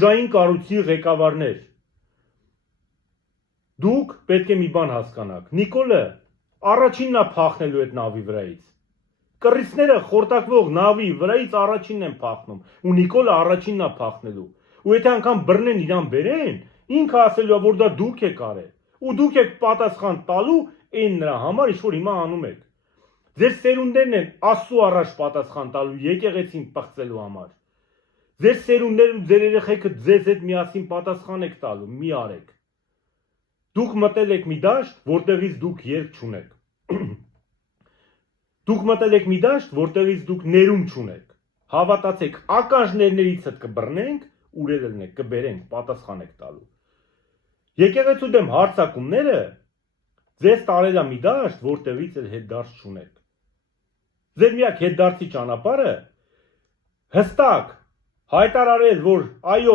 ուժային կառույցի ղեկավարներ, դուք պետք է մի բան հասկանաք, Նիկոլը առաջինն է փախնելու այդ նավի վրայից, կռիցները խորտակվող նավի վրայից առաջինն են փախնում, ու Նիկոլը առաջինն է փախնելու, ու եթե անգամ բռնեն իրան բերեն, ինքը ասելու է, որ դա դուք եք արել, ու դուք եք պատասխան տալու այն նրա համար, ինչ որ հիմա անում եք, ձեր սերունդներն են Աստծու առաջ պատասխան տալու եկեղեցին պղծելու համար, ձեր սերունդներն ու ձեր երեխեքը ձեզ հետ միասին պատասխան եք տալու, մի արեք, դուք մտել եք մի դաշտ, որտեղից դուք երկ չունեք, դուք մտել եք մի դաշտ, որտեղից դուք ներում չունեք, հավատացեք, ականջներիցդ կբռնենք, ուրել ելնեք, կբերենք, պատասխան եք տալու, եկեղեցու դեմ հարձակումները ձեզ տարել է մի դաշտ, որտեղից էլ հետդարձ չունեք, ձեր միակ հետդարձի ճանապարհը հստակ հայտարարել, որ այո,